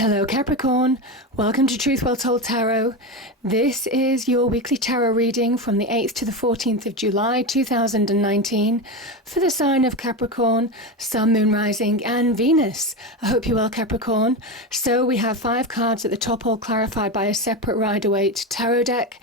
Hello Capricorn, welcome to Truth Well Told Tarot. This is your weekly tarot reading from the 8th to the 14th of July 2019 for the sign of Capricorn, Sun, Moon, Rising and Venus. I hope you're well, Capricorn. So we have 5 cards at the top, all clarified by a separate Rider-Waite tarot deck.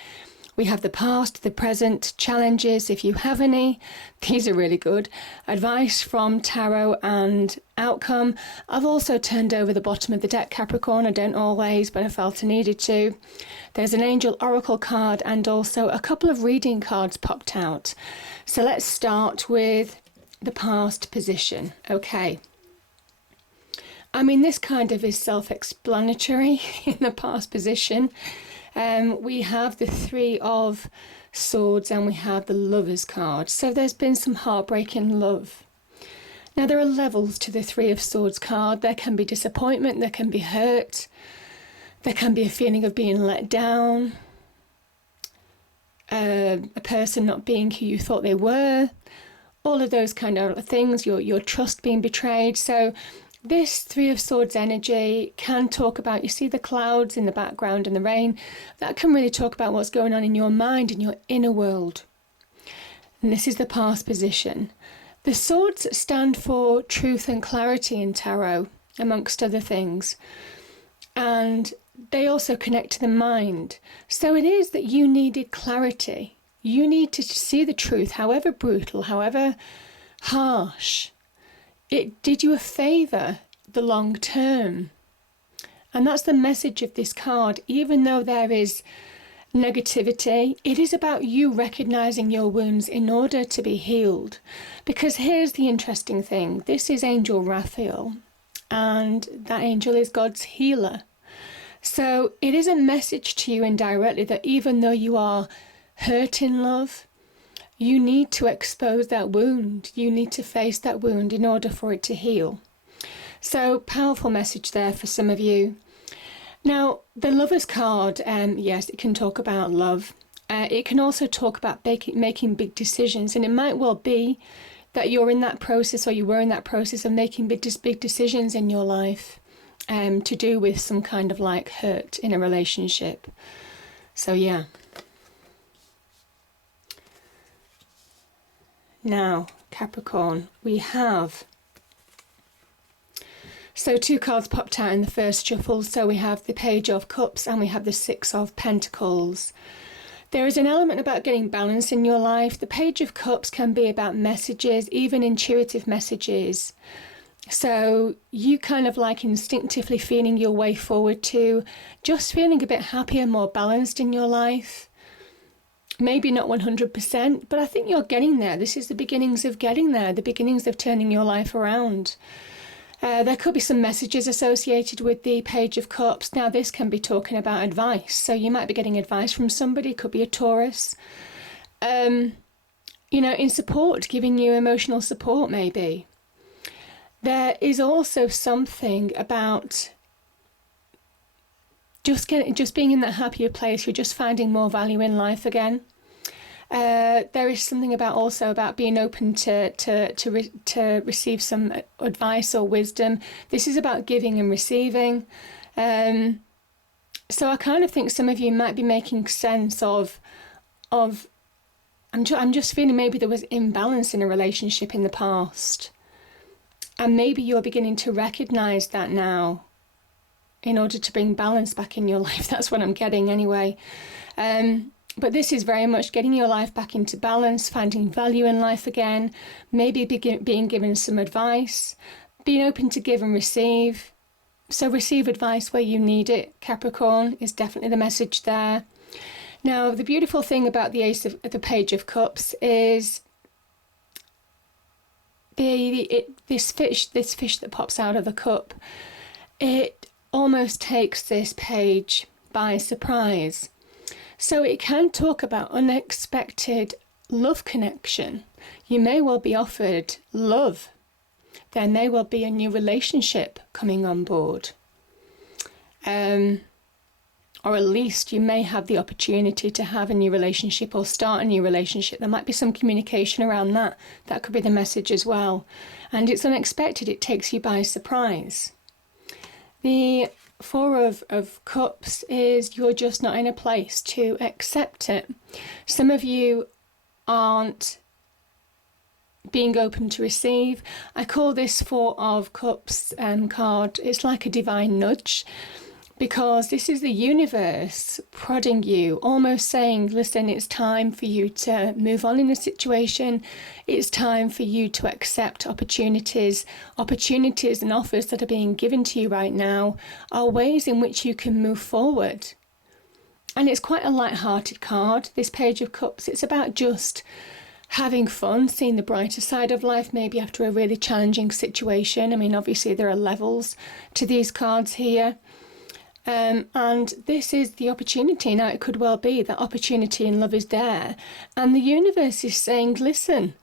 We have the past, the present, challenges if you have any. These are really good. Advice from tarot and outcome. I've also turned over the bottom of the deck, Capricorn. I don't always, but I felt I needed to. There's an angel oracle card and also a couple of reading cards popped out. So let's start with the past position. Okay. I mean, this kind of is self-explanatory in the past position. We have the 3 of Swords and we have the Lovers card. So there's been some heartbreak in love. Now there are levels to the 3 of Swords card. There can be disappointment, there can be hurt, there can be a feeling of being let down, a person not being who you thought they were, all of those kind of things, your trust being betrayed. So this 3 of Swords energy can talk about, you see the clouds in the background and the rain, that can really talk about what's going on in your mind, in your inner world. And this is the past position. The Swords stand for truth and clarity in tarot, amongst other things. And they also connect to the mind. So it is that you needed clarity. You need to see the truth, however brutal, however harsh. It did you a favour the long term. And that's the message of this card. Even though there is negativity, it is about you recognising your wounds in order to be healed. Because here's the interesting thing. This is Angel Raphael, and that angel is God's healer. So it is a message to you indirectly that even though you are hurt in love, you need to expose that wound. You need to face that wound in order for it to heal. So powerful message there for some of you. Now, the Lovers card, yes, it can talk about love. It can also talk about making big decisions. And it might well be that you're in that process, or you were in that process of making big decisions in your life to do with some kind of like hurt in a relationship. So yeah. Now, Capricorn, we have, so 2 cards popped out in the first shuffle. So we have the Page of Cups and we have the 6 of Pentacles. There is an element about getting balance in your life. The Page of Cups can be about messages, even intuitive messages. So you kind of like instinctively feeling your way forward to just feeling a bit happier, more balanced in your life. Maybe not 100%, but I think you're getting there. This is the beginnings of getting there, the beginnings of turning your life around. There could be some messages associated with the Page of Cups. Now, this can be talking about advice. So you might be getting advice from somebody. It could be a Taurus. You know, in support, giving you emotional support, maybe. There is also something about just being in that happier place. You're just finding more value in life again. There is something about being open to receive some advice or wisdom. This is about giving and receiving. So I kind of think some of you might be making sense of I'm just feeling maybe there was imbalance in a relationship in the past, and maybe you're beginning to recognize that now in order to bring balance back in your life. That's what I'm getting anyway. But this is very much getting your life back into balance, finding value in life again, maybe being given some advice, being open to give and receive. So receive advice where you need it, Capricorn, is definitely the message there. Now, the beautiful thing about the Page of Cups is this fish that pops out of the cup. It almost takes this page by surprise. So it can talk about unexpected love connection. You may well be offered love. There may well be a new relationship coming on board. Or at least you may have the opportunity to have a new relationship or start a new relationship. There might be some communication around that. That could be the message as well. And it's unexpected. It takes you by surprise. The Four of Cups is you're just not in a place to accept it. Some of you aren't being open to receive. I call this Four of Cups card, it's like a divine nudge, because this is the universe prodding you, almost saying, listen, it's time for you to move on in a situation. It's time for you to accept opportunities and offers that are being given to you right now are ways in which you can move forward. And it's quite a light-hearted card, this Page of Cups. It's about just having fun, seeing the brighter side of life, maybe after a really challenging situation. I mean, obviously there are levels to these cards here. And this is the opportunity. Now, it could well be that opportunity in love is there. And the universe is saying, listen,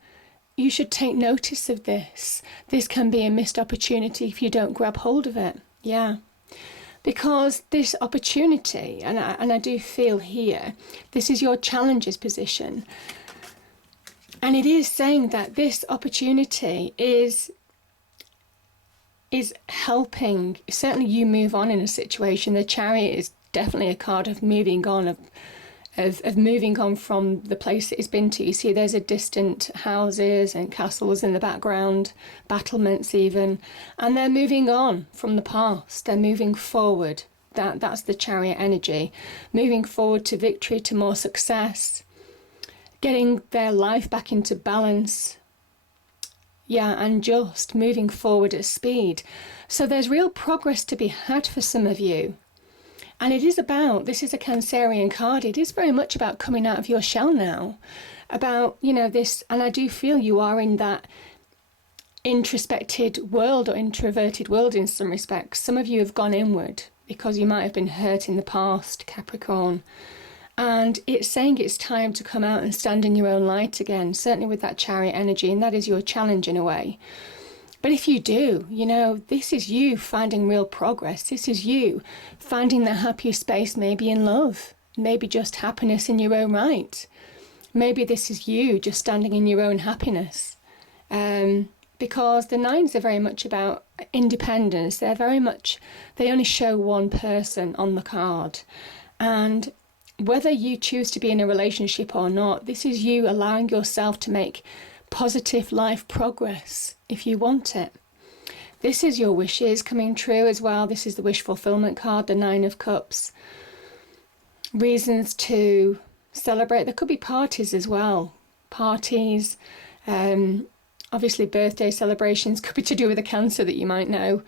you should take notice of this. This can be a missed opportunity if you don't grab hold of it. Yeah. Because this opportunity, and I do feel here, this is your challenges position. And it is saying that this opportunity is helping certainly you move on in a situation. The Chariot is definitely a card of moving on, of moving on from the place it has been to. You see there's a distant houses and castles in the background, battlements even, and they're moving on from the past. They're moving forward. That's the Chariot energy, moving forward to victory, to more success, getting their life back into balance. Yeah, and just moving forward at speed. So there's real progress to be had for some of you. And it is about, this is a Cancerian card, it is very much about coming out of your shell now. About, this, and I do feel you are in that introspected world or introverted world in some respects. Some of you have gone inward because you might have been hurt in the past, Capricorn. And it's saying it's time to come out and stand in your own light again, certainly with that Chariot energy, and that is your challenge in a way. But if you do, this is you finding real progress. This is you finding that happier space, maybe in love, maybe just happiness in your own right. Maybe this is you just standing in your own happiness. Because the nines are very much about independence. They only show one person on the card. And whether you choose to be in a relationship or not, this is you allowing yourself to make positive life progress if you want it. This is your wishes coming true as well. This is the wish fulfillment card, the Nine of Cups. Reasons to celebrate. There could be parties as well. Parties, obviously birthday celebrations, could be to do with a Cancer that you might know.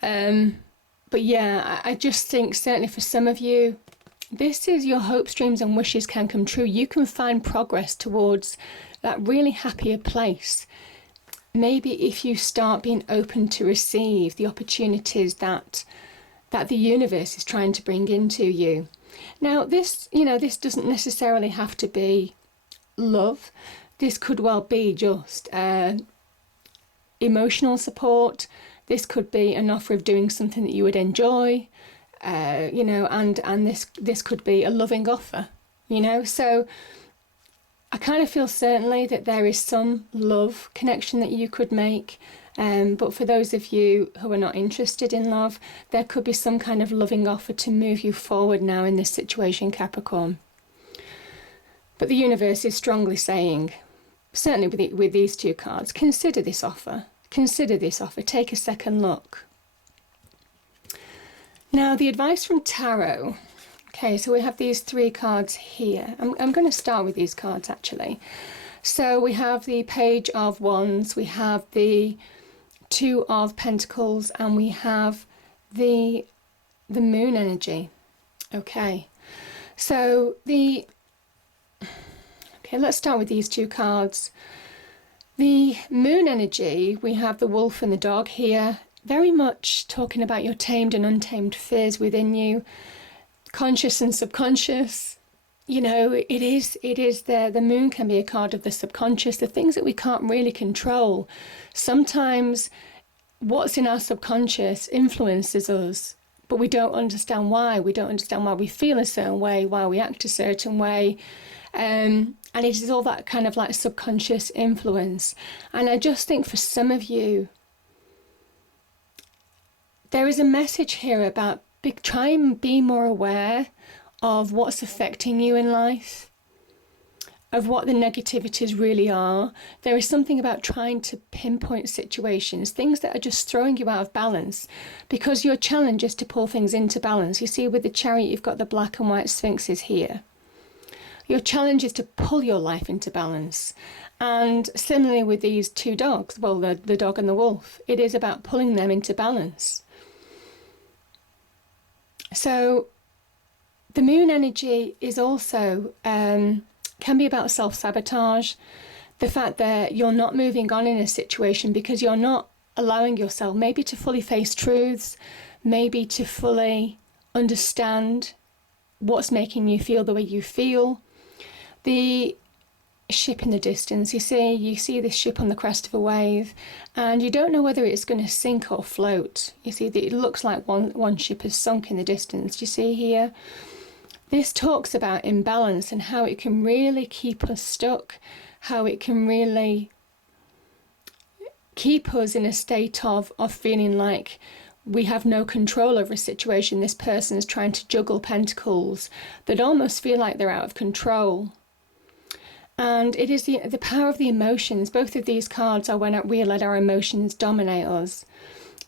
But yeah, I just think certainly for some of you, this is your hopes, dreams and wishes can come true. You can find progress towards that really happier place. Maybe if you start being open to receive the opportunities that the universe is trying to bring into you. Now, this doesn't necessarily have to be love. This could well be just emotional support. This could be an offer of doing something that you would enjoy. And this could be a loving offer, so I kind of feel certainly that there is some love connection that you could make, but for those of you who are not interested in love, there could be some kind of loving offer to move you forward now in this situation, Capricorn. But the universe is strongly saying, certainly with these two cards, consider this offer, take a second look. Now, the advice from Tarot. Okay, so we have these three cards here. I'm going to start with these cards, actually. So we have the Page of Wands, we have the Two of Pentacles, and we have the Moon energy. Okay, so let's start with these two cards. The Moon energy, we have the wolf and the dog here. Very much talking about your tamed and untamed fears within you, conscious and subconscious. It is there. The moon can be a card of the subconscious, the things that we can't really control. Sometimes what's in our subconscious influences us, but we don't understand why. We don't understand why we feel a certain way, why we act a certain way. And it is all that kind of like subconscious influence. And I just think for some of you, there is a message here about try and be more aware of what's affecting you in life, of what the negativities really are. There is something about trying to pinpoint situations, things that are just throwing you out of balance, because your challenge is to pull things into balance. You see, with the Chariot, you've got the black and white sphinxes here. Your challenge is to pull your life into balance. And similarly with these two dogs, well, the dog and the wolf, it is about pulling them into balance. So the moon energy is also can be about self-sabotage, the fact that you're not moving on in a situation because you're not allowing yourself maybe to fully face truths, maybe to fully understand what's making you feel the way you feel. The ship in the distance, you see this ship on the crest of a wave, and you don't know whether it's going to sink or float. You see, it looks like one ship has sunk in the distance. You see here? This talks about imbalance and how it can really keep us stuck, how it can really keep us in a state of feeling like we have no control over a situation. This person is trying to juggle pentacles that almost feel like they're out of control. And it is the power of the emotions. Both of these cards are when we let our emotions dominate us.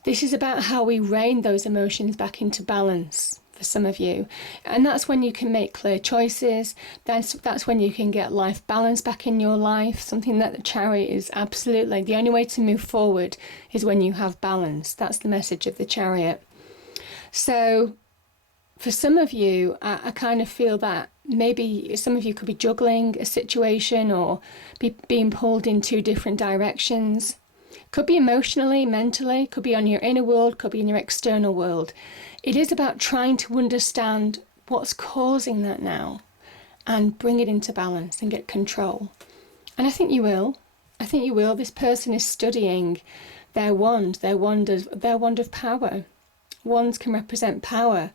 This is about how we rein those emotions back into balance for some of you. And that's when you can make clear choices. That's when you can get life balance back in your life. Something that the Chariot is absolutely, the only way to move forward is when you have balance. That's the message of the Chariot. So for some of you, I kind of feel that maybe some of you could be juggling a situation or being pulled in two different directions. Could be emotionally, mentally, could be on your inner world, could be in your external world. It is about trying to understand what's causing that now and bring it into balance and get control. And I think you will. I think you will. This person is studying their wand of power. Wands can represent power.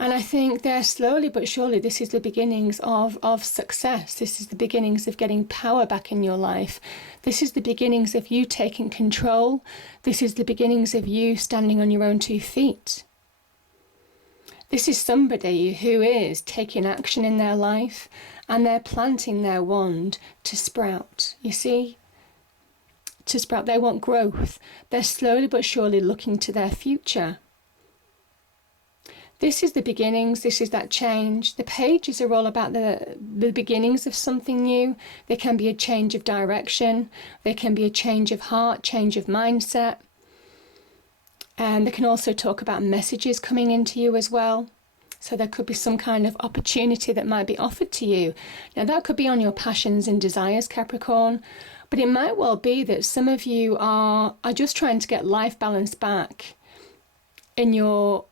And I think they're slowly but surely, this is the beginnings of success. This is the beginnings of getting power back in your life. This is the beginnings of you taking control. This is the beginnings of you standing on your own 2 feet. This is somebody who is taking action in their life and they're planting their wand to sprout. You see? To sprout. They want growth. They're slowly but surely looking to their future. This is the beginnings, this is that change. The pages are all about the beginnings of something new. There can be a change of direction. There can be a change of heart, change of mindset. And they can also talk about messages coming into you as well. So there could be some kind of opportunity that might be offered to you. Now that could be on your passions and desires, Capricorn. But it might well be that some of you are just trying to get life balance back in your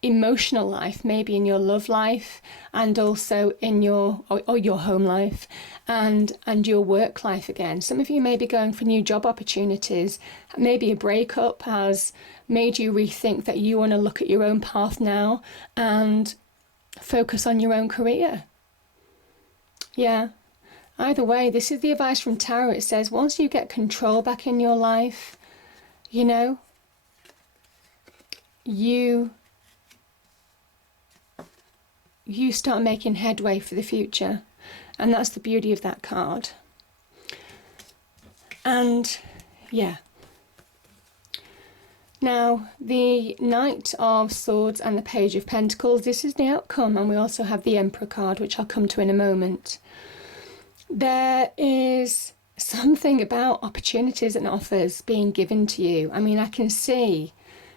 emotional life, maybe in your love life, and also in your home life and your work life again. Some of you may be going for new job opportunities. Maybe a breakup has made you rethink that you want to look at your own path now and focus on your own career. Yeah. Either way, this is the advice from Tarot. It says once you get control back in your life, you know, you start making headway for the future. And that's the beauty of that card. And yeah. Now, the Knight of Swords and the Page of Pentacles, this is the outcome. And we also have the Emperor card, which I'll come to in a moment. There is something about opportunities and offers being given to you. I mean, I can see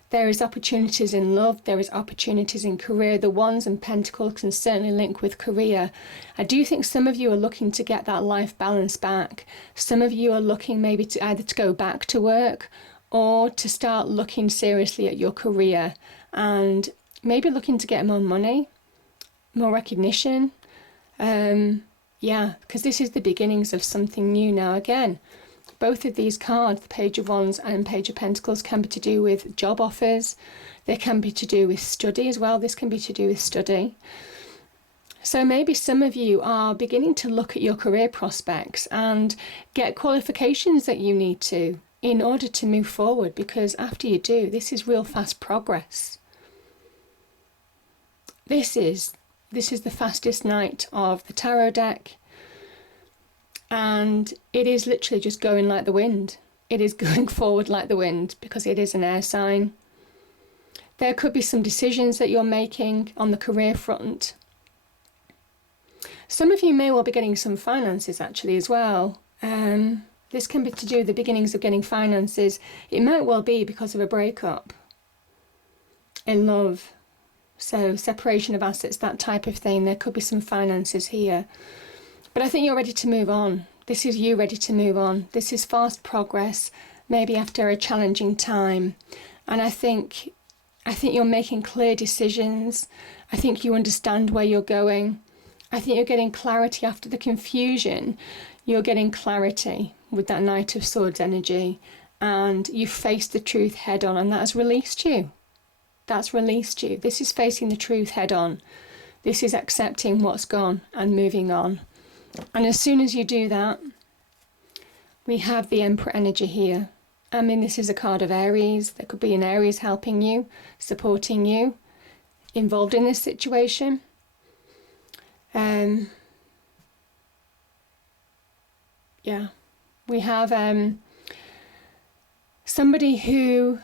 there is opportunities in love, there is opportunities in career. The Wands and Pentacles can certainly link with career. I do think some of you are looking to get that life balance back. Some of you are looking maybe to either to go back to work or to start looking seriously at your career and maybe looking to get more money, more recognition. Yeah, because this is the beginnings of something new now again. Both of these cards, the Page of Wands and Page of Pentacles, can be to do with job offers. They can be to do with study as well. This can be to do with study. So maybe some of you are beginning to look at your career prospects and get qualifications that you need to in order to move forward, because after you do, this is real fast progress. this is the fastest knight of the tarot deck, and it is literally just going like the wind. It is going forward like the wind because it is an air sign. There could be some decisions that you're making on the career front. Some of you may well be getting some finances actually as well. This can be to do with the beginnings of getting finances. It might well be because of a breakup in love. So separation of assets, that type of thing. There could be some finances here. But I think you're ready to move on. This is you ready to move on. This is fast progress, maybe after a challenging time. And I think you're making clear decisions. I think you understand where you're going. I think you're getting clarity after the confusion. You're getting clarity with that Knight of Swords energy. And you faced the truth head on, and that has released you. That's released you. This is facing the truth head on. This is accepting what's gone and moving on. And as soon as you do that, we have the Emperor energy here. I mean, this is a card of Aries. There could be an Aries helping you, supporting you, involved in this situation. Yeah, we have somebody who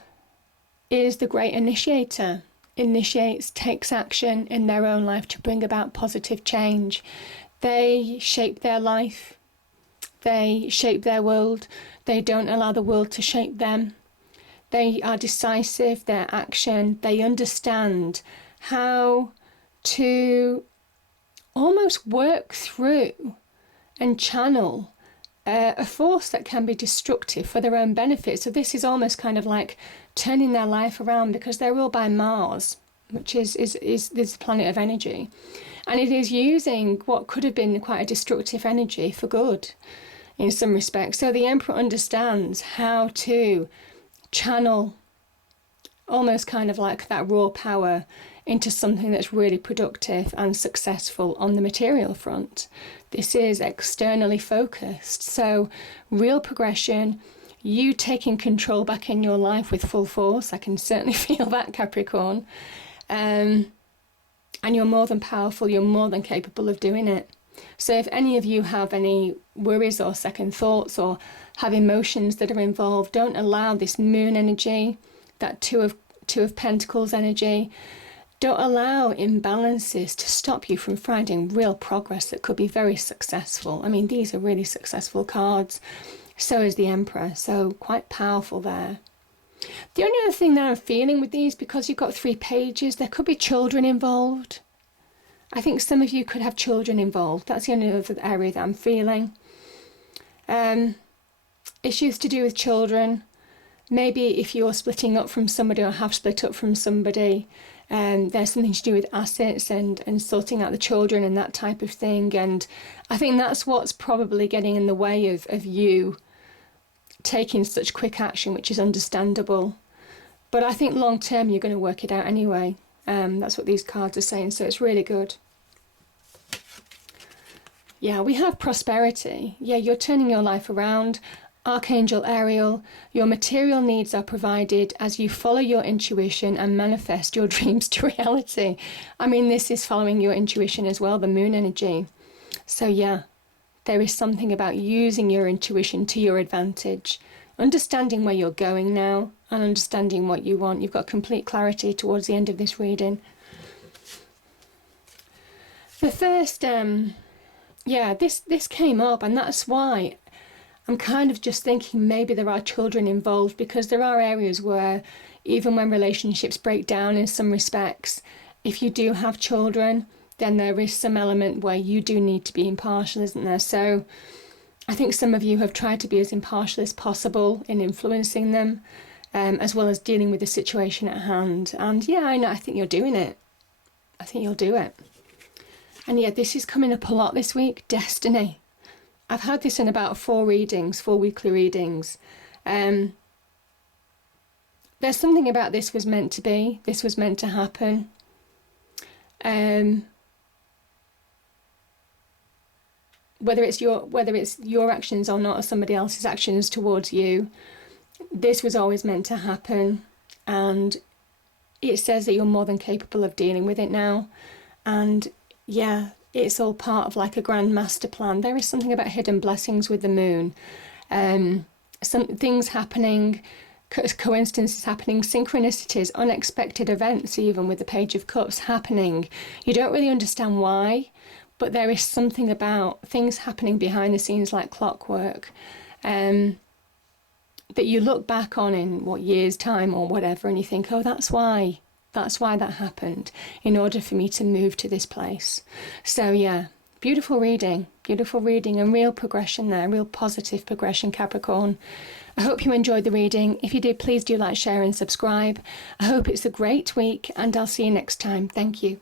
is the great initiator, initiates, takes action in their own life to bring about positive change. They shape their life. They shape their world. They don't allow the world to shape them. They are decisive, their action. They understand how to almost work through and channel a force that can be destructive for their own benefit. So this is almost kind of like turning their life around, because they're ruled by Mars, which is this planet of energy. And it is using what could have been quite a destructive energy for good in some respects. So the Emperor understands how to channel almost kind of like that raw power into something that's really productive and successful on the material front. This is externally focused. So real progression, you taking control back in your life with full force. I can certainly feel that, Capricorn. And you're more than powerful. You're more than capable of doing it. So if any of you have any worries or second thoughts or have emotions that are involved, don't allow this moon energy, that two of Pentacles energy, don't allow imbalances to stop you from finding real progress that could be very successful. I mean, these are really successful cards. So is the Emperor. So quite powerful there. The only other thing that I'm feeling with these, because you've got 3 pages, there could be children involved. I think some of you could have children involved. That's the only other area that I'm feeling. Issues to do with children. Maybe if you're splitting up from somebody or have split up from somebody, there's something to do with assets and sorting out the children and that type of thing. And I think that's what's probably getting in the way of you taking such quick action, which is understandable. But I think long term you're going to work it out anyway. That's what these cards are saying, so it's really good. Yeah, we have prosperity. Yeah, you're turning your life around. Archangel Ariel, your material needs are provided as you follow your intuition and manifest your dreams to reality. I mean, this is following your intuition as well, the moon energy. So yeah, there is something about using your intuition to your advantage, understanding where you're going now and understanding what you want. You've got complete clarity towards the end of this reading. The first, this came up, and that's why I'm kind of just thinking maybe there are children involved, because there are areas where even when relationships break down in some respects, if you do have children, then there is some element where you do need to be impartial, isn't there? So I think some of you have tried to be as impartial as possible in influencing them, as well as dealing with the situation at hand. And yeah, I know, I think you're doing it. I think you'll do it. And yeah, this is coming up a lot this week, destiny. I've had this in about 4 weekly readings. There's something about this was meant to be. This was meant to happen. Whether it's your actions or not, or somebody else's actions towards you, this was always meant to happen. And it says that you're more than capable of dealing with it now. And yeah, it's all part of like a grand master plan. There is something about hidden blessings with the moon. Some things happening, coincidences happening, synchronicities, unexpected events, even with the Page of Cups happening. You don't really understand why, but there is something about things happening behind the scenes like clockwork, that you look back on in years time or whatever, and you think, oh, that's why that happened, in order for me to move to this place. So yeah, beautiful reading and real progression there, real positive progression, Capricorn. I hope you enjoyed the reading. If you did, please do like, share and subscribe. I hope it's a great week, and I'll see you next time. Thank you.